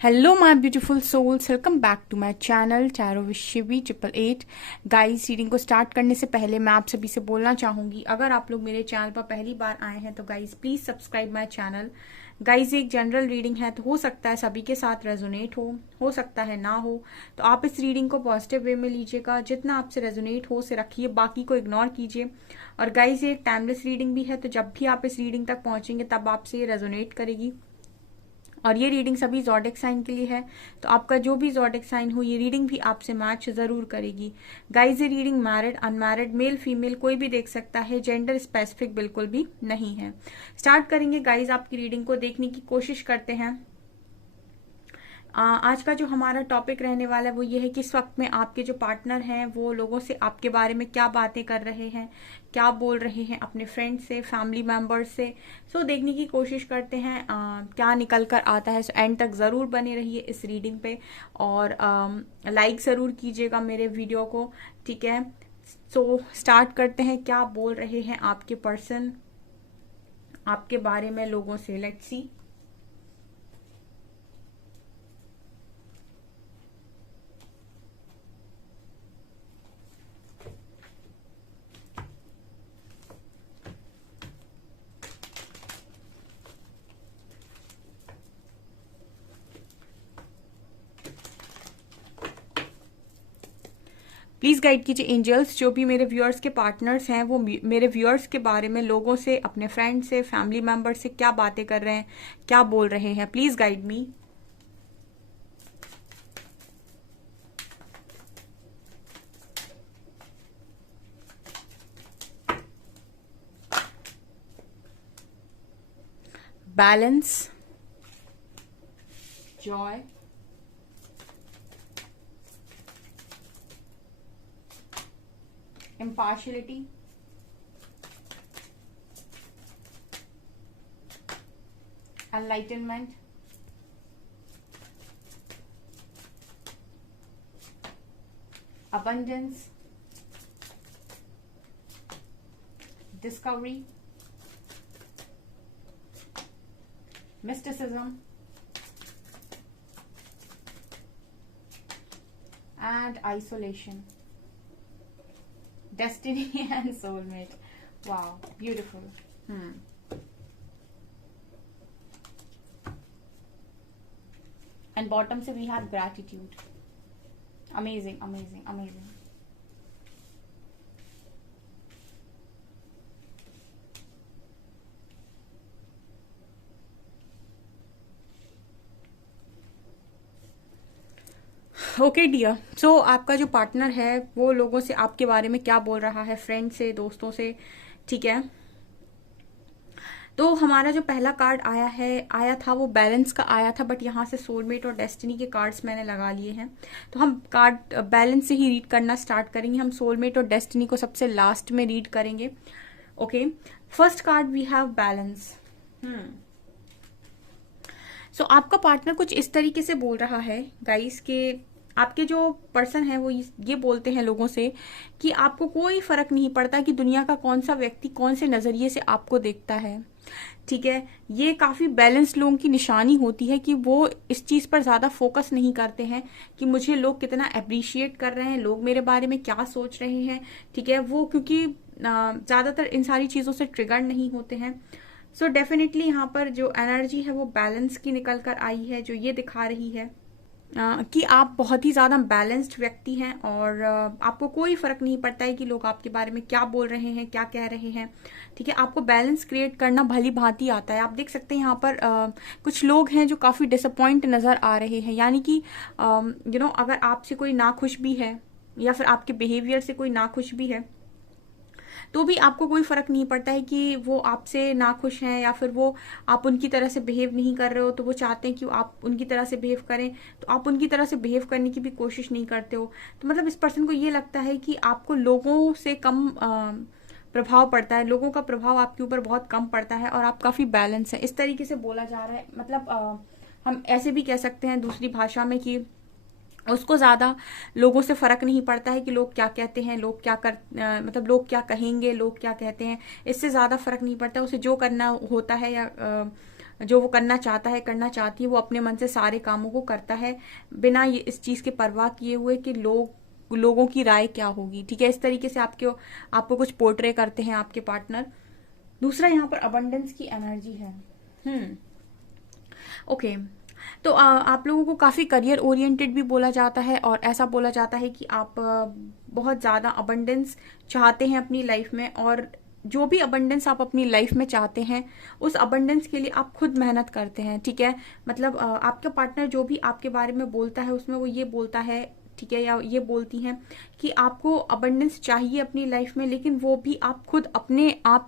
Hello my beautiful souls, welcome back to my channel tarot with Shivi 888। Guys, reading को start करने से पहले मैं आप सभी से बोलना चाहूंगी, अगर आप लोग मेरे चैनल पर पहली बार आए हैं तो guys please subscribe my channel. Guys, एक जनरल रीडिंग है तो हो सकता है सभी के साथ रेजोनेट हो सकता है ना हो। तो आप इस रीडिंग को पॉजिटिव वे में लीजिएगा, जितना आपसे रेजोनेट हो उसे रखिए, बाकी को इग्नोर कीजिए। और गाइस, ये एक टाइमलेस रीडिंग भी है, तो जब भी आप इस रीडिंग तक पहुंचेंगे तब आपसे ये रेजोनेट करेगी। और ये रीडिंग सभी ज़ोडिक साइन के लिए है, तो आपका जो भी ज़ोडिक साइन हो ये रीडिंग भी आपसे मैच ज़रूर करेगी। गाइज, ये reading married unmarried male female कोई भी देख सकता है, जेंडर स्पेसिफिक बिल्कुल भी नहीं है। स्टार्ट करेंगे गाइज, आपकी रीडिंग को देखने की कोशिश करते हैं। आज का जो हमारा टॉपिक रहने वाला है वो ये है कि इस वक्त में आपके जो पार्टनर हैं वो लोगों से आपके बारे में क्या बातें कर रहे हैं, क्या बोल रहे हैं अपने फ्रेंड से, फैमिली मेंबर्स से। सो देखने की कोशिश करते हैं क्या निकल कर आता है। सो एंड तक ज़रूर बने रहिए इस रीडिंग पे, और लाइक ज़रूर कीजिएगा मेरे वीडियो को, ठीक है। सो स्टार्ट करते हैं, क्या बोल रहे हैं आपके पर्सन आपके बारे में लोगों से। Let's see. प्लीज गाइड कीजिए एंजल्स, जो भी मेरे व्यूअर्स के पार्टनर्स हैं वो मेरे व्यूअर्स के बारे में लोगों से, अपने फ्रेंड से, फैमिली मेंबर से क्या बातें कर रहे हैं, क्या बोल रहे हैं। Please guide me. Balance, Joy, impartiality, enlightenment, abundance, discovery, mysticism, and isolation. Destiny and soulmate. Wow, beautiful. And bottom se we have gratitude. Amazing, amazing, amazing. Okay dear, so आपका जो पार्टनर है वो लोगों से आपके बारे में क्या बोल रहा है, फ्रेंड से, दोस्तों से, ठीक है। तो हमारा जो पहला कार्ड आया था वो बैलेंस का आया था, बट यहाँ से सोलमेट और डेस्टिनी के कार्ड्स मैंने लगा लिए हैं, तो हम कार्ड बैलेंस से ही रीड करना स्टार्ट करेंगे। हम सोलमेट और डेस्टिनी को सबसे लास्ट में रीड करेंगे। Okay, first card we have balance. So आपका पार्टनर कुछ इस तरीके से बोल रहा है गाइस के आपके जो पर्सन है वो ये बोलते हैं लोगों से कि आपको कोई फर्क नहीं पड़ता कि दुनिया का कौन सा व्यक्ति कौन से नजरिए से आपको देखता है, ठीक है। ये काफी बैलेंस लोगों की निशानी होती है कि वो इस चीज पर ज्यादा फोकस नहीं करते हैं कि मुझे लोग कितना अप्रिशिएट कर रहे हैं, लोग मेरे बारे में क्या सोच रहे हैं, ठीक है। वो क्योंकि ज्यादातर इन सारी चीजों से ट्रिगर नहीं होते हैं। सो डेफिनेटली यहाँ पर जो एनर्जी है वो बैलेंस की निकल कर आई है, जो ये दिखा रही है कि आप बहुत ही ज़्यादा बैलेंस्ड व्यक्ति हैं, और आपको कोई फर्क नहीं पड़ता है कि लोग आपके बारे में क्या बोल रहे हैं, क्या कह रहे हैं, ठीक है। आपको बैलेंस क्रिएट करना भली भांति आता है। आप देख सकते हैं यहाँ पर कुछ लोग हैं जो काफ़ी डिसअपॉइंट नज़र आ रहे हैं, यानी कि अगर आपसे कोई नाखुश भी है या फिर आपके बिहेवियर से कोई नाखुश भी है तो भी आपको कोई फर्क नहीं पड़ता है कि वो आपसे नाखुश हैं या फिर वो आप उनकी तरह से बिहेव नहीं कर रहे हो, तो वो चाहते हैं कि आप उनकी तरह से बिहेव करें, तो आप उनकी तरह से बिहेव करने की भी कोशिश नहीं करते हो। तो मतलब इस पर्सन को ये लगता है कि आपको लोगों से कम प्रभाव पड़ता है, लोगों का प्रभाव आपके ऊपर बहुत कम पड़ता है, और आप काफी बैलेंस है, इस तरीके से बोला जा रहा है। मतलब हम ऐसे भी कह सकते हैं दूसरी भाषा में कि उसको ज्यादा लोगों से फर्क नहीं पड़ता है कि लोग क्या कहते हैं, लोग क्या मतलब लोग क्या कहेंगे, लोग क्या कहते हैं, इससे ज्यादा फर्क नहीं पड़ता। उसे जो करना होता है या जो वो करना चाहता है, करना चाहती है, वो अपने मन से सारे कामों को करता है बिना ये इस चीज के परवाह किए हुए कि लोगों की राय क्या होगी। ठीक है, इस तरीके से आपको कुछ पोर्ट्रे करते हैं आपके पार्टनर। दूसरा यहाँ पर अबंडेंस की एनर्जी है। ओके, तो आप लोगों को काफी करियर ओरिएंटेड भी बोला जाता है, और ऐसा बोला जाता है कि आप बहुत ज्यादा अबंडेंस चाहते हैं अपनी लाइफ में, और जो भी अबंडेंस आप अपनी लाइफ में चाहते हैं उस अबंडेंस के लिए आप खुद मेहनत करते हैं। ठीक है, मतलब आपका पार्टनर जो भी आपके बारे में बोलता है उसमें वो ये बोलता है, ठीक है, या ये बोलती हैं कि आपको अबंडेंस चाहिए अपनी लाइफ में, लेकिन वो भी आप खुद अपने आप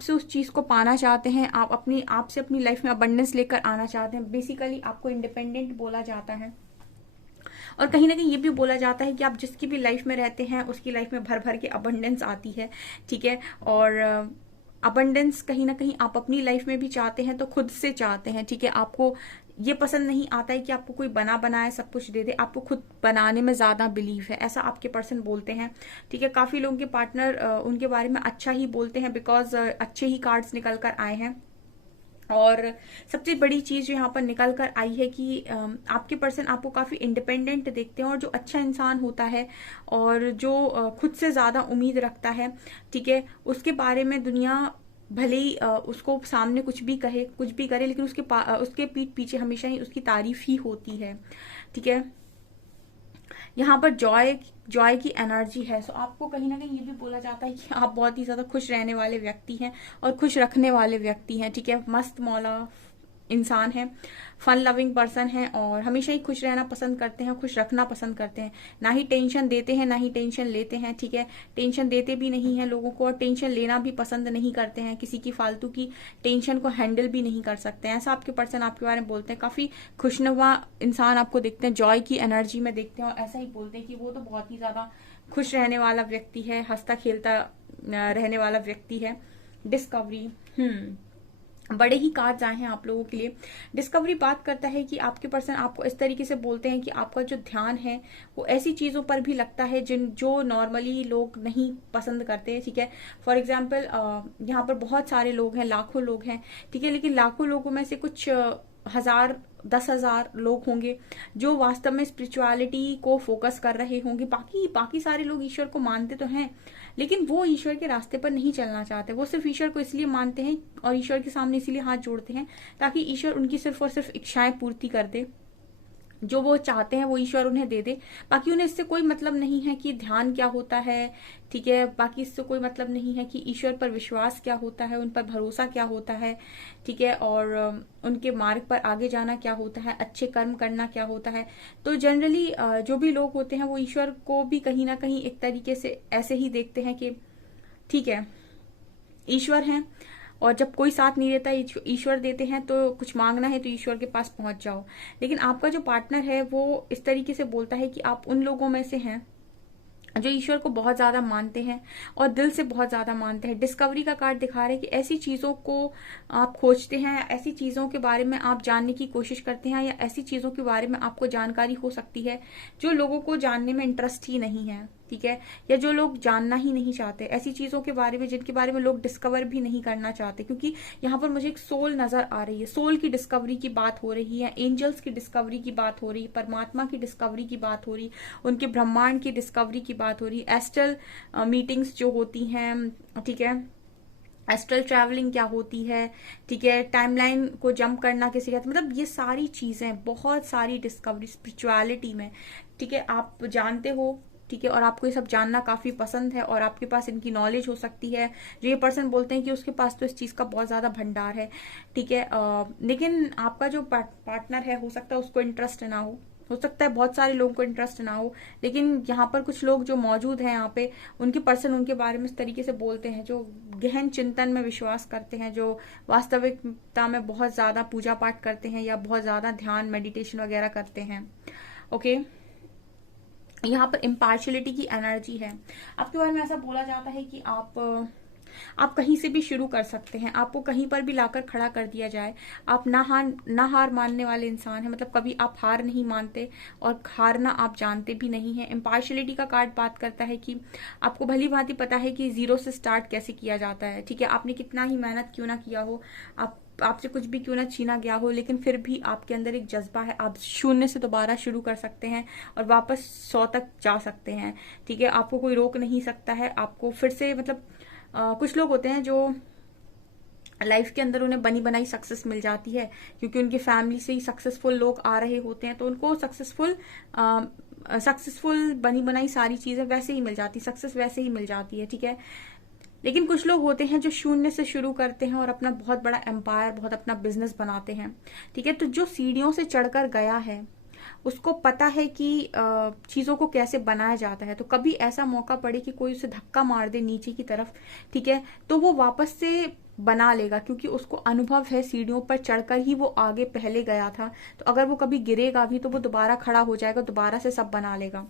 से उस चीज को पाना चाहते हैं। आप अपने आप से अपनी लाइफ में अबंडेंस लेकर आना चाहते हैं। बेसिकली आपको इंडिपेंडेंट बोला जाता है, और कहीं ना कहीं ये भी बोला जाता है कि आप जिसकी भी लाइफ में रहते हैं उसकी लाइफ में भर भर के अबंडेंस आती है। ठीक है, और अबंडेंस कहीं ना कहीं आप अपनी लाइफ में भी चाहते हैं तो खुद से चाहते हैं। ठीक है, आपको ये पसंद नहीं आता है कि आपको कोई बना बनाए सब कुछ दे दे, आपको खुद बनाने में ज्यादा बिलीव है, ऐसा आपके पर्सन बोलते हैं। ठीक है, काफी लोगों के पार्टनर उनके बारे में अच्छा ही बोलते हैं, बिकॉज अच्छे ही कार्ड्स निकल कर आए हैं। और सबसे बड़ी चीज जो यहाँ पर निकल कर आई है कि आपके पर्सन आपको काफी इंडिपेंडेंट देखते हैं, और जो अच्छा इंसान होता है और जो खुद से ज्यादा उम्मीद रखता है, ठीक है, उसके बारे में दुनिया भले ही उसको सामने कुछ भी कहे, कुछ भी करे, लेकिन उसके पीठ पीछे हमेशा ही उसकी तारीफ ही होती है। ठीक है, यहाँ पर जॉय की एनर्जी है। सो आपको कहीं ना कहीं ये भी बोला जाता है कि आप बहुत ही ज्यादा खुश रहने वाले व्यक्ति हैं और खुश रखने वाले व्यक्ति हैं। ठीक है, मस्त मौला इंसान है, फन लविंग पर्सन है, और हमेशा ही खुश रहना पसंद करते हैं, खुश रखना पसंद करते हैं। ना ही टेंशन देते हैं, ना ही टेंशन लेते हैं। ठीक है, टेंशन देते भी नहीं है लोगों को, और टेंशन लेना भी पसंद नहीं करते हैं। किसी की फालतू की टेंशन को हैंडल भी नहीं कर सकते हैं। ऐसा आपके पर्सन आपके बारे में बोलते हैं। काफी खुशनुमा इंसान आपको देखते हैं, जॉय की एनर्जी में देखते हैं, और ऐसा ही बोलते हैं कि वो तो बहुत ही ज्यादा खुश रहने वाला व्यक्ति है, हंसता खेलता रहने वाला व्यक्ति है। डिस्कवरी, बड़े ही कार्ड्स आए हैं आप लोगों के लिए। डिस्कवरी बात करता है कि आपके पर्सन आपको इस तरीके से बोलते हैं कि आपका जो ध्यान है वो ऐसी चीजों पर भी लगता है जो नॉर्मली लोग नहीं पसंद करते। ठीक है, फॉर एग्जाम्पल यहाँ पर बहुत सारे लोग हैं, लाखों लोग हैं, ठीक है, लेकिन लाखों लोगों में से कुछ 1000 लोग होंगे जो वास्तव में स्पिरिचुअलिटी को फोकस कर रहे होंगे। बाकी सारे लोग ईश्वर को मानते तो हैं, लेकिन वो ईश्वर के रास्ते पर नहीं चलना चाहते। वो सिर्फ ईश्वर को इसलिए मानते हैं और ईश्वर के सामने इसीलिए हाथ जोड़ते हैं ताकि ईश्वर उनकी सिर्फ और सिर्फ इच्छाएं पूर्ति कर दे, जो वो चाहते हैं वो ईश्वर उन्हें दे दे। बाकी उन्हें इससे कोई मतलब नहीं है कि ध्यान क्या होता है। ठीक है, बाकी इससे कोई मतलब नहीं है कि ईश्वर पर विश्वास क्या होता है, उन पर भरोसा क्या होता है। ठीक है, और उनके मार्ग पर आगे जाना क्या होता है, अच्छे कर्म करना क्या होता है। तो जनरली जो भी लोग होते हैं वो ईश्वर को भी कहीं ना कहीं एक तरीके से ऐसे ही देखते हैं कि ठीक है, ईश्वर है, और जब कोई साथ नहीं देता, ईश्वर देते हैं, तो कुछ मांगना है तो ईश्वर के पास पहुंच जाओ। लेकिन आपका जो पार्टनर है वो इस तरीके से बोलता है कि आप उन लोगों में से हैं जो ईश्वर को बहुत ज्यादा मानते हैं और दिल से बहुत ज्यादा मानते हैं। डिस्कवरी का कार्ड दिखा रहे हैं कि ऐसी चीजों को आप खोजते हैं, ऐसी चीजों के बारे में आप जानने की कोशिश करते हैं, या ऐसी चीजों के बारे में आपको जानकारी हो सकती है जो लोगों को जानने में इंटरेस्ट ही नहीं है। ठीक है, या जो लोग जानना ही नहीं चाहते, ऐसी चीजों के बारे में जिनके बारे में लोग डिस्कवर भी नहीं करना चाहते। क्योंकि यहाँ पर मुझे एक सोल नजर आ रही है, सोल की डिस्कवरी की बात हो रही है, एंजल्स की डिस्कवरी की बात हो रही है, परमात्मा की डिस्कवरी की बात हो रही, उनके ब्रह्मांड की डिस्कवरी की बात हो रही, एस्ट्रल मीटिंग्स जो होती हैं। ठीक है, एस्ट्रल ट्रैवलिंग क्या होती है। ठीक है, टाइमलाइन को जंप करना किसी का, मतलब ये सारी चीजें, बहुत सारी डिस्कवरी स्पिरिचुअलिटी में। ठीक है, आप जानते हो, ठीक है, और आपको ये सब जानना काफी पसंद है और आपके पास इनकी नॉलेज हो सकती है। जो ये पर्सन बोलते हैं कि उसके पास तो इस चीज का बहुत ज्यादा भंडार है। ठीक है, लेकिन आपका जो पार्टनर है हो सकता है उसको इंटरेस्ट ना हो सकता है बहुत सारे लोगों को इंटरेस्ट ना हो, लेकिन यहाँ पर कुछ लोग जो मौजूद हैं यहाँ पे, उनके पर्सन उनके बारे में इस तरीके से बोलते हैं जो गहन चिंतन में विश्वास करते हैं, जो वास्तविकता में बहुत ज्यादा पूजा पाठ करते हैं या बहुत ज्यादा ध्यान मेडिटेशन वगैरह करते हैं। ओके, यहाँ पर इम्पार्शियलिटी की एनर्जी है। आपके बारे में ऐसा बोला जाता है कि आप आप कहीं से भी शुरू कर सकते हैं, आपको कहीं पर भी लाकर खड़ा कर दिया जाए। आप ना हार मानने वाले इंसान हैं, मतलब कभी आप हार नहीं मानते और हारना आप जानते भी नहीं है। इम्पार्शलिटी का कार्ड बात करता है कि आपको भली भांति पता है कि जीरो से स्टार्ट कैसे किया जाता है, ठीक है। आपने कितना ही मेहनत क्यों ना किया हो, आपसे कुछ भी क्यों ना छीना गया हो, लेकिन फिर भी आपके अंदर एक जज्बा है, आप शून्य से दोबारा शुरू कर सकते हैं और वापस 100 तक जा सकते हैं, ठीक है। आपको कोई रोक नहीं सकता है, आपको फिर से मतलब कुछ लोग होते हैं जो लाइफ के अंदर उन्हें बनी बनाई सक्सेस मिल जाती है, क्योंकि उनकी फैमिली से ही सक्सेसफुल लोग आ रहे होते हैं, तो उनको सक्सेसफुल बनी बनाई सारी चीजें वैसे ही मिल जाती, सक्सेस वैसे ही मिल जाती है, ठीक है। लेकिन कुछ लोग होते हैं जो शून्य से शुरू करते हैं और अपना बहुत बड़ा एम्पायर, बहुत अपना बिजनेस बनाते हैं, ठीक है। तो जो सीढ़ियों से चढ़कर गया है उसको पता है कि चीजों को कैसे बनाया जाता है, तो कभी ऐसा मौका पड़े कि कोई उसे धक्का मार दे नीचे की तरफ, ठीक है, तो वो वापस से बना लेगा, क्योंकि उसको अनुभव है, सीढ़ियों पर चढ़कर ही वो आगे पहले गया था। तो अगर वो कभी गिरेगा भी तो वो दोबारा खड़ा हो जाएगा, दोबारा से सब बना लेगा।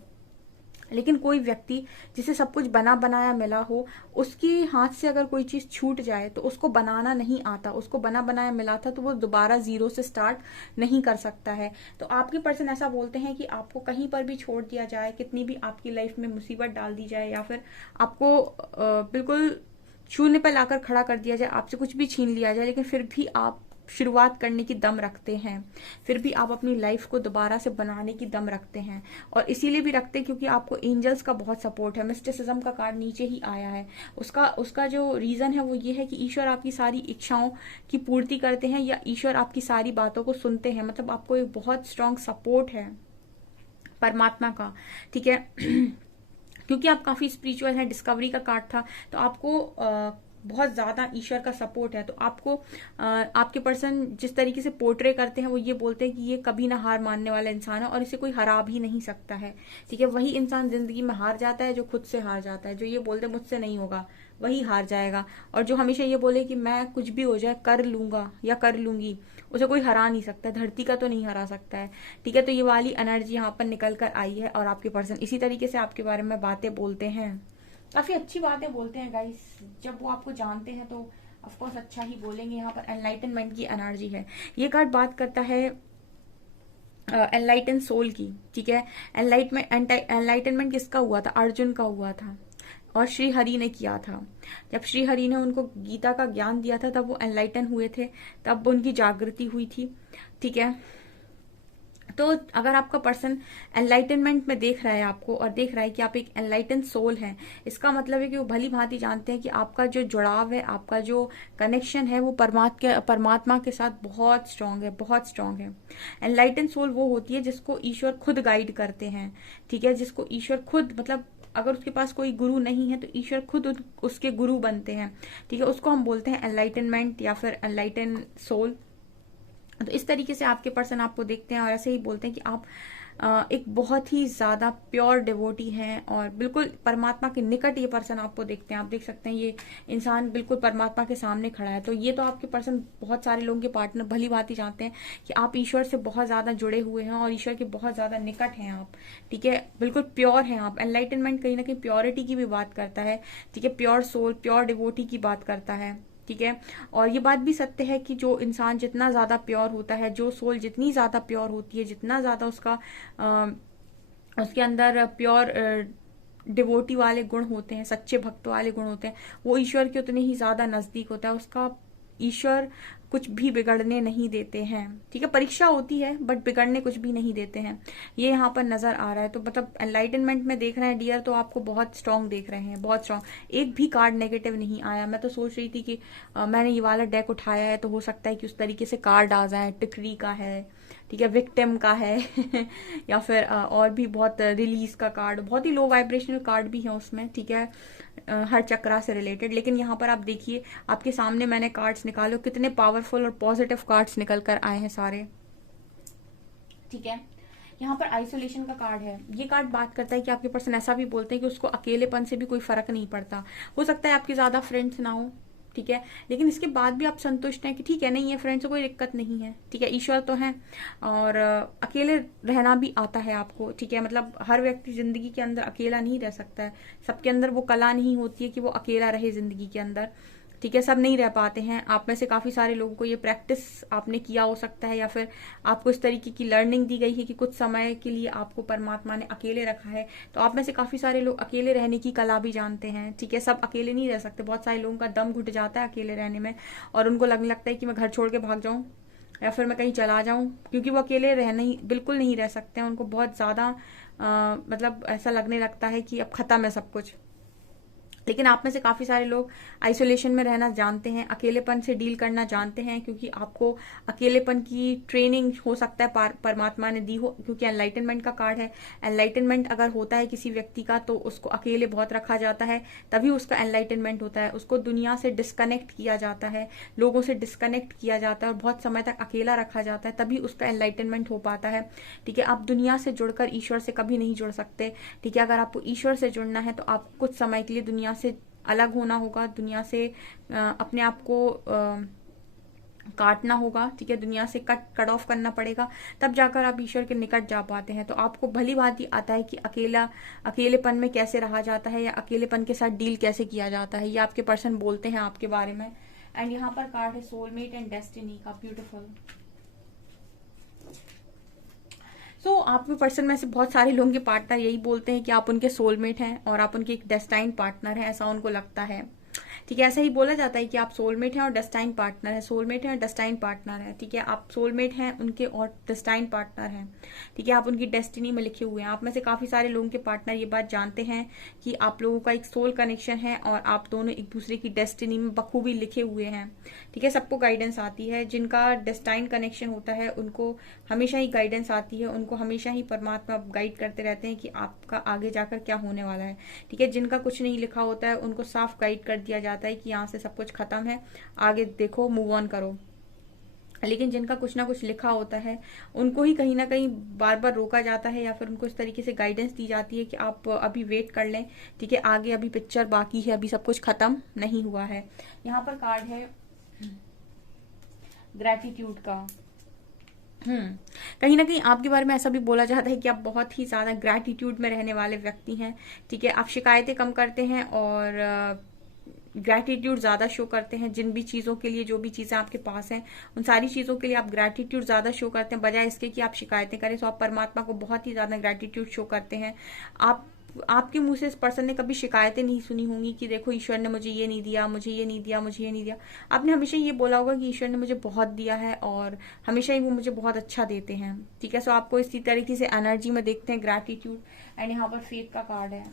लेकिन कोई व्यक्ति जिसे सब कुछ बना बनाया मिला हो, उसके हाथ से अगर कोई चीज छूट जाए तो उसको बनाना नहीं आता, उसको बना बनाया मिला था तो वो दोबारा जीरो से स्टार्ट नहीं कर सकता है। तो आपके पर्सन ऐसा बोलते हैं कि आपको कहीं पर भी छोड़ दिया जाए, कितनी भी आपकी लाइफ में मुसीबत डाल दी जाए, या फिर आपको बिल्कुल शून्य पर लाकर खड़ा कर दिया जाए, आपसे कुछ भी छीन लिया जाए, लेकिन फिर भी आप शुरुआत करने की दम रखते हैं, फिर भी आप अपनी लाइफ को दोबारा से बनाने की दम रखते हैं। और इसीलिए भी रखते हैं क्योंकि आपको एंजल्स का बहुत सपोर्ट है। मिस्टिसिज्म का कार्ड नीचे ही आया है, उसका जो रीजन है वो ये है कि ईश्वर आपकी सारी इच्छाओं की पूर्ति करते हैं, या ईश्वर आपकी सारी बातों को सुनते हैं, मतलब आपको एक बहुत स्ट्रांग सपोर्ट है परमात्मा का, ठीक है। क्योंकि आप काफी स्पिरिचुअल हैं, डिस्कवरी का कार्ड था, तो आपको बहुत ज्यादा ईश्वर का सपोर्ट है। तो आपको आपके पर्सन जिस तरीके से पोर्ट्रे करते हैं वो ये बोलते हैं कि ये कभी ना हार मानने वाला इंसान है और इसे कोई हरा भी नहीं सकता है, ठीक है। वही इंसान जिंदगी में हार जाता है जो खुद से हार जाता है, जो ये बोलते मुझसे नहीं होगा वही हार जाएगा, और जो हमेशा ये बोले कि मैं कुछ भी हो जाए कर लूंगा या कर लूंगी, उसे कोई हरा नहीं सकता, धरती का तो नहीं हरा सकता है, ठीक है। तो ये वाली एनर्जी यहाँ पर निकल कर आई है और आपके पर्सन इसी तरीके से आपके बारे में बातें बोलते हैं, काफी अच्छी बातें बोलते हैं गाइस। जब वो आपको जानते हैं तो ऑफकोर्स अच्छा ही बोलेंगे। यहाँ पर एनलाइटनमेंट की एनर्जी है, ये कार्ड बात करता है एनलाइटन सोल की, ठीक है। एनलाइटनमेंट किसका हुआ था? अर्जुन का हुआ था और श्री हरि ने किया था। जब श्री हरि ने उनको गीता का ज्ञान दिया था तब वो एनलाइटन हुए थे, तब उनकी जागृति हुई थी, ठीक है। तो अगर आपका पर्सन एनलाइटनमेंट में देख रहा है आपको और देख रहा है कि आप एक एनलाइटन सोल हैं, इसका मतलब है कि वो भली भांति जानते हैं कि आपका जो जुड़ाव है, आपका जो कनेक्शन है वो परमात्मा के साथ बहुत स्ट्रांग है, बहुत स्ट्रांग है। एनलाइटन सोल वो होती है जिसको ईश्वर खुद गाइड करते हैं, ठीक है, जिसको ईश्वर खुद, मतलब अगर उसके पास कोई गुरु नहीं है तो ईश्वर खुद उसके गुरु बनते हैं, ठीक है। उसको हम बोलते हैं एनलाइटनमेंट या फिर एनलाइटन सोल। तो इस तरीके से आपके पर्सन आपको देखते हैं और ऐसे ही बोलते हैं कि आप एक बहुत ही ज्यादा प्योर डिवोटी हैं और बिल्कुल परमात्मा के निकट ये पर्सन आपको देखते हैं। आप देख सकते हैं ये इंसान बिल्कुल परमात्मा के सामने खड़ा है। तो ये तो आपके पर्सन बहुत सारे लोगों के पार्टनर भली बात ही जानते हैं कि आप ईश्वर से बहुत ज्यादा जुड़े हुए हैं और ईश्वर के बहुत ज्यादा निकट हैं आप, ठीक है, बिल्कुल प्योर हैं आप। एनलाइटनमेंट कहीं ना कहीं प्योरिटी की भी बात करता है, ठीक है, प्योर सोल, प्योर डिवोटी की बात करता है, ठीक है। और ये बात भी सत्य है कि जो इंसान जितना ज्यादा प्योर होता है, जो सोल जितनी ज्यादा प्योर होती है, जितना ज्यादा उसके अंदर प्योर डिवोटी वाले गुण होते हैं, सच्चे भक्त वाले गुण होते हैं, वो ईश्वर के उतने ही ज्यादा नजदीक होता है। उसका ईश्वर कुछ भी बिगड़ने नहीं देते हैं, ठीक है। परीक्षा होती है बट बिगड़ने कुछ भी नहीं देते हैं, ये यहाँ पर नजर आ रहा है। तो मतलब एनलाइटनमेंट में देख रहे हैं डियर, तो आपको बहुत स्ट्रांग देख रहे हैं, बहुत स्ट्रांग। एक भी कार्ड नेगेटिव नहीं आया। मैं तो सोच रही थी कि मैंने ये वाला डेक उठाया है तो हो सकता है कि उस तरीके से कार्ड आ जाए, टिकरी का है, ठीक है, विक्टिम का है या फिर और भी बहुत रिलीज का कार्ड, बहुत ही लो वाइब्रेशनल कार्ड भी है उसमें, ठीक है, हर चक्रा से रिलेटेड। लेकिन यहाँ पर आप देखिए, आपके सामने मैंने कार्ड्स निकालो, कितने पावरफुल और पॉजिटिव कार्ड्स निकल कर आए हैं सारे, ठीक है। यहाँ पर आइसोलेशन का कार्ड है। ये कार्ड बात करता है कि आपके पर्सन ऐसा भी बोलते हैं कि उसको अकेलेपन से भी कोई फर्क नहीं पड़ता। हो सकता है आपके ज्यादा फ्रेंड्स ना हो, ठीक है, लेकिन इसके बाद भी आप संतुष्ट हैं कि ठीक है, नहीं है फ्रेंड्स, कोई दिक्कत नहीं है, ठीक है, ईश्वर तो है। और अकेले रहना भी आता है आपको, ठीक है, मतलब हर व्यक्ति जिंदगी के अंदर अकेला नहीं रह सकता है, सबके अंदर वो कला नहीं होती है कि वो अकेला रहे जिंदगी के अंदर, ठीक है, सब नहीं रह पाते हैं। आप में से काफी सारे लोगों को ये प्रैक्टिस आपने किया हो सकता है, या फिर आपको इस तरीके की लर्निंग दी गई है कि कुछ समय के लिए आपको परमात्मा ने अकेले रखा है। तो आप में से काफी सारे लोग अकेले रहने की कला भी जानते हैं, ठीक है, सब अकेले नहीं रह सकते, बहुत सारे लोगों का दम घुट जाता है अकेले रहने में, और उनको लगने लगता है कि मैं घर छोड़ के भाग जाऊं या फिर मैं कहीं चला जाऊं, क्योंकि वो अकेले रहना ही बिल्कुल नहीं रह सकते हैं, उनको बहुत ज्यादा मतलब ऐसा लगने लगता है कि अब खत्म है सब कुछ। लेकिन आप में से काफी सारे लोग आइसोलेशन में रहना जानते हैं, अकेलेपन से डील करना जानते हैं, क्योंकि आपको अकेलेपन की ट्रेनिंग हो सकता है परमात्मा ने दी हो, क्योंकि एनलाइटनमेंट का कार्ड है। एनलाइटनमेंट अगर होता है किसी व्यक्ति का तो उसको अकेले बहुत रखा जाता है, तभी उसका एनलाइटनमेंट होता है, उसको दुनिया से डिस्कनेक्ट किया जाता है, लोगों से डिस्कनेक्ट किया जाता है और बहुत समय तक अकेला रखा जाता है, तभी उसका एनलाइटनमेंट हो पाता है। ठीक है, आप दुनिया से जुड़कर ईश्वर से कभी नहीं जुड़ सकते। ठीक है, अगर आपको ईश्वर से जुड़ना है तो आप कुछ समय के लिए दुनिया से अलग होना होगा, दुनिया से अपने आप को काटना होगा, ठीक है, दुनिया से कट ऑफ करना पड़ेगा, तब जाकर आप ईश्वर के निकट जा पाते हैं। तो आपको भली भांति आता है कि अकेलेपन में कैसे रहा जाता है या अकेलेपन के साथ डील कैसे किया जाता है, ये आपके पर्सन बोलते हैं आपके बारे में। एंड यहाँ पर कार्ड है सोलमेट एंड डेस्टिनी का, ब्यूटीफुल। आपके पर्सन में से बहुत सारे लोगों के पार्टनर यही बोलते हैं कि आप उनके सोलमेट हैं और आप उनके एक डेस्टाइन पार्टनर हैं, ऐसा उनको लगता है। ठीक है, ऐसा ही बोला जाता है कि आप सोलमेट हैं और डेस्टाइन पार्टनर है, सोलमेट है और डेस्टाइन पार्टनर है। ठीक है, आप सोलमेट हैं उनके और डेस्टाइन पार्टनर हैं। ठीक है, आप उनकी डेस्टिनी में लिखे हुए हैं। आप में से काफी सारे लोगों के पार्टनर ये बात जानते हैं कि आप लोगों का एक सोल कनेक्शन है और आप दोनों एक दूसरे की डेस्टिनी में बखूबी लिखे हुए हैं। ठीक है, सबको गाइडेंस आती है, जिनका डेस्टाइन कनेक्शन होता है उनको हमेशा ही गाइडेंस आती है, उनको हमेशा ही परमात्मा गाइड करते रहते हैं कि आपका आगे जाकर क्या होने वाला है। ठीक है, जिनका कुछ नहीं लिखा होता है उनको साफ गाइड कर दिया जाता है कि यहाँ से सब कुछ खत्म है, आगे देखो, मूव ऑन करो। लेकिन जिनका कुछ ना कुछ लिखा होता है उनको ही कहीं ना कहीं बार बार रोका जाता है, या फिर उनको इस तरीके से गाइडेंस दी जाती है कि आप अभी वेट कर लें, ठीक है, आगे अभी पिक्चर बाकी है, अभी सब कुछ खत्म नहीं हुआ है। यहाँ पर कार्ड है ग्रैटिट्यूड का। कहीं ना कहीं आपके बारे में ऐसा भी बोला जाता है कि आप बहुत ही ज्यादा ग्रैटिट्यूड में रहने वाले व्यक्ति हैं। ठीक है, आप शिकायतें कम करते हैं और ग्रैटिट्यूड ज्यादा शो करते हैं, जिन भी चीजों के लिए, जो भी चीजें आपके पास हैं उन सारी चीजों के लिए आप ग्रैटिट्यूड ज्यादा शो करते हैं, बजाय इसके कि आप शिकायतें करें। तो आप परमात्मा को बहुत ही ज्यादा ग्रैटिट्यूड शो करते हैं। आपके मुंह से इस पर्सन ने कभी शिकायतें नहीं सुनी होंगी कि देखो ईश्वर ने मुझे ये नहीं दिया, मुझे ये नहीं दिया, मुझे ये नहीं दिया। आपने हमेशा ये बोला होगा कि ईश्वर ने मुझे बहुत दिया है और हमेशा ही वो मुझे बहुत अच्छा देते हैं। ठीक है, सो आपको इसी तरीके से एनर्जी में देखते हैं ग्रैटिट्यूड। एंड यहाँ पर फेथ का कार्ड है।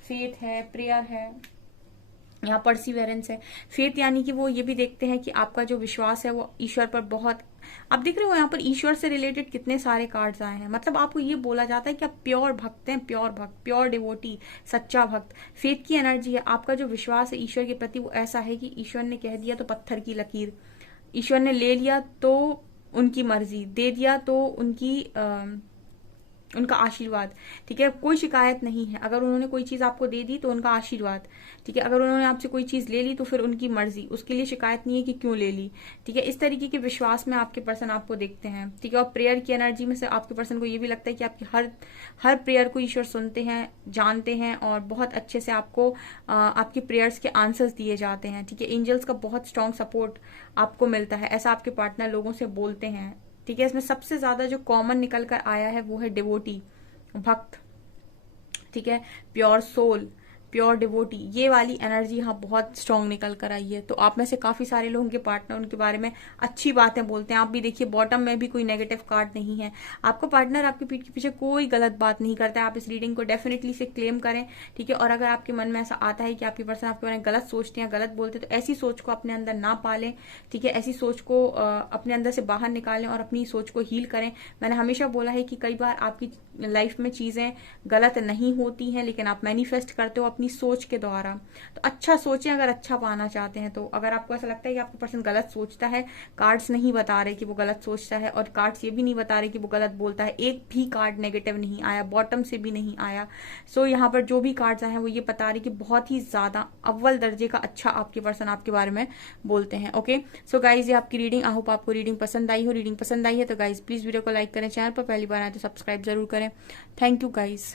फेथ है, प्रेयर है, यहाँ परसिवेरेंस है। फेथ यानी कि वो ये भी देखते हैं कि आपका जो विश्वास है वो ईश्वर पर बहुत, आप देख रहे हो यहाँ पर ईश्वर से रिलेटेड कितने सारे कार्ड्स आए हैं। मतलब आपको ये बोला जाता है कि आप प्योर भक्त हैं, प्योर भक्त, प्योर डिवोटी, सच्चा भक्त। फेथ की एनर्जी है, आपका जो विश्वास है ईश्वर के प्रति वो ऐसा है कि ईश्वर ने कह दिया तो पत्थर की लकीर, ईश्वर ने ले लिया तो उनकी मर्जी, दे दिया तो उनका आशीर्वाद। ठीक है, कोई शिकायत नहीं है। अगर उन्होंने कोई चीज आपको दे दी तो उनका आशीर्वाद। ठीक है, अगर उन्होंने आपसे कोई चीज ले ली तो फिर उनकी मर्जी, उसके लिए शिकायत नहीं है कि क्यों ले ली। ठीक है, इस तरीके के विश्वास में आपके पर्सन आपको देखते हैं। ठीक है, और प्रेयर की एनर्जी में से आपके पर्सन को ये भी लगता है कि आपकी हर प्रेयर को ईश्वर सुनते हैं, जानते हैं और बहुत अच्छे से आपको आपकी प्रेयर्स के आंसर्स दिए जाते हैं। ठीक है, एंजल्स का बहुत स्ट्रॉन्ग सपोर्ट आपको मिलता है, ऐसा आपके पार्टनर लोगों से बोलते हैं। ठीक है, इसमें सबसे ज्यादा जो कॉमन निकल कर आया है वो है डिवोटी, भक्त। ठीक है, प्योर सोल, प्योर डिवोटी, ये वाली एनर्जी यहाँ बहुत स्ट्रांग निकल कर आई है। तो आप में से काफी सारे लोगों के पार्टनर उनके बारे में अच्छी बातें बोलते हैं। आप भी देखिए बॉटम में भी कोई नेगेटिव कार्ड नहीं है। आपका पार्टनर आपके पीठ के पीछे कोई गलत बात नहीं करता है। आप इस रीडिंग को डेफिनेटली से क्लेम करें। ठीक है, और अगर आपके मन में ऐसा आता है कि आपकी पर्सन आपके बारे में गलत सोचते हैं, गलत बोलते हैं, तो ऐसी सोच को अपने अंदर ना पालें। ठीक है, ऐसी सोच को अपने अंदर से बाहर निकालें और अपनी सोच को हील करें। मैंने हमेशा बोला है कि कई बार आपकी लाइफ में चीजें गलत नहीं होती हैं, लेकिन आप मैनिफेस्ट करते हो अपनी सोच के द्वारा। तो अच्छा सोचें अगर अच्छा पाना चाहते हैं तो। अगर आपको ऐसा लगता है कि आपका पर्सन गलत सोचता है, कार्ड्स नहीं बता रहे कि वो गलत सोचता है, और कार्ड्स ये भी नहीं बता रहे कि वो गलत बोलता है, एक भी कार्ड नेगेटिव नहीं आया, बॉटम से भी नहीं आया। सो यहाँ पर जो भी कार्ड्स आए हैं वो ये बता रहे कि बहुत ही ज्यादा अव्वल दर्जे का अच्छा आपके पर्सन आपके बारे में बोलते हैं। ओके, सो गाइज ये आपकी रीडिंग, आई होप आपको रीडिंग पसंद आई हो। रीडिंग पसंद आई है तो गाइज प्लीज वीडियो को लाइक करें, चैनल पर पहली बार आए तो सब्सक्राइब जरूर करें। Thank you guys.